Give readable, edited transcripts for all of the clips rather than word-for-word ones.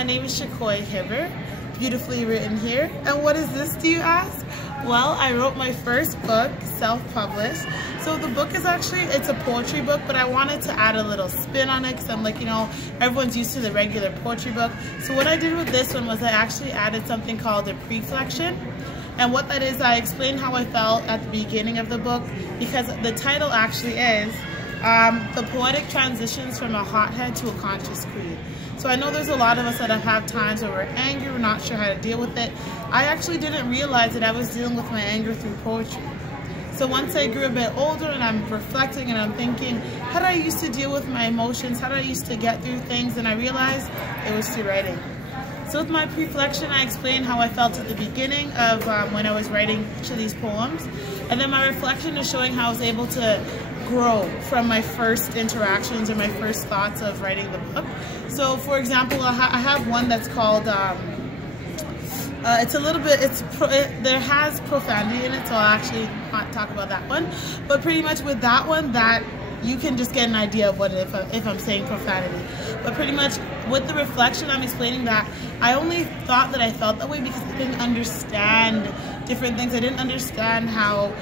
my name is Shakkoi Hibbert, beautifully written here. And what is this, do you ask? Well, I wrote my first book, self-published. So the book is actually, it's a poetry book, but I wanted to add a little spin on it because I'm like, you know, everyone's used to the regular poetry book. So what I did with this one was I actually added something called a preflection. And what that is, I explained how I felt at the beginning of the book, because the title actually is the Poetic Transitions from a Hothead to a Conscious Queen. So I know there's a lot of us that have times where we're angry, we're not sure how to deal with it. I actually didn't realize that I was dealing with my anger through poetry. So once I grew a bit older and I'm reflecting and I'm thinking, how did I used to deal with my emotions? How did I used to get through things? And I realized it was through writing. So with my reflection, I explained how I felt at the beginning of when I was writing each of these poems. And then my reflection is showing how I was able to grow from my first interactions or my first thoughts of writing the book. So for example, I have one that's called, it's a little bit, there has profanity in it, so I'll actually not talk about that one. But pretty much with that one, that you can just get an idea of what if I'm saying profanity. But pretty much with the reflection, I'm explaining that I only thought that I felt that way because I didn't understand different things. I didn't understand how,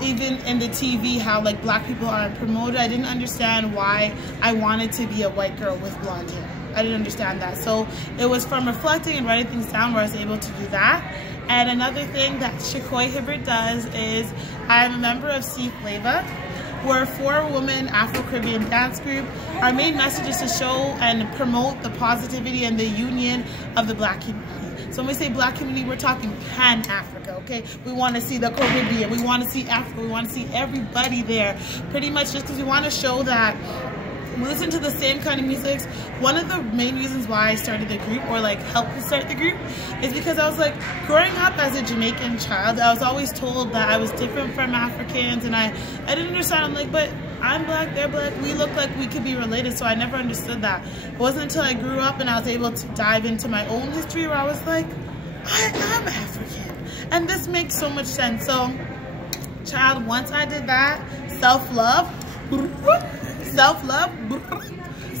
even in the TV, how like black people aren't promoted. I didn't understand why I wanted to be a white girl with blonde hair. I didn't understand that. So it was from reflecting and writing things down where I was able to do that. And another thing that Shakkoi Hibbert does is I'm a member of C-Flava. We're a 4-woman Afro-Caribbean dance group. Our main message is to show and promote the positivity and the union of the black community. So when we say black community, we're talking pan-Africa, okay? We want to see the Caribbean, we want to see Africa, we want to see everybody there. Pretty much just because we want to show that we listen to the same kind of music. One of the main reasons why I started the group, or like helped to start the group, is because I was like, growing up as a Jamaican child, I was always told that I was different from Africans, and I didn't understand. I'm like, but I'm black, they're black, we look like we could be related, so I never understood that. It wasn't until I grew up and I was able to dive into my own history where I was like, I am African. And this makes so much sense. So, child, once I did that, self-love,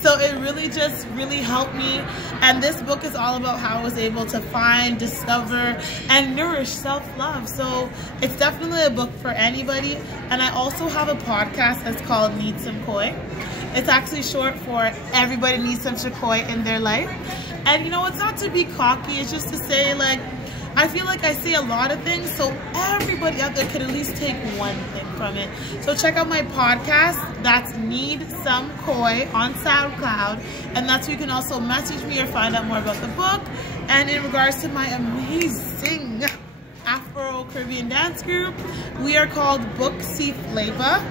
so it really just helped me. And this book is all about how I was able to find, discover, and nourish self-love. So it's definitely a book for anybody. And I also have a podcast that's called Need Some Koi. It's actually short for everybody needs some Shakkoi in their life. And you know, it's not to be cocky, it's just to say, like, I feel like I say a lot of things, so everybody out there could at least take one thing from it. So check out my podcast, that's Need Some Koi on SoundCloud, and that's where you can also message me or find out more about the book. And in regards to my amazing Afro-Caribbean dance group, we are called Book C-Flava.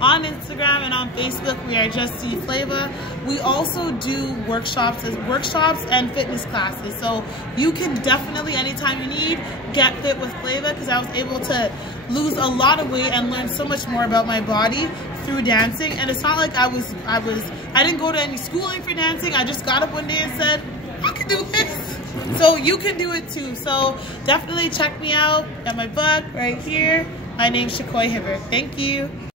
On Instagram and on Facebook, we are just C-Flava. We also do workshops and fitness classes. So you can definitely, anytime you need, get fit with Flava, because I was able to lose a lot of weight and learn so much more about my body through dancing. And it's not like I didn't go to any schooling for dancing. I just got up one day and said, I can do this. So you can do it too. So definitely check me out at my book right here. My name's Shakkoi Hibbert. Thank you.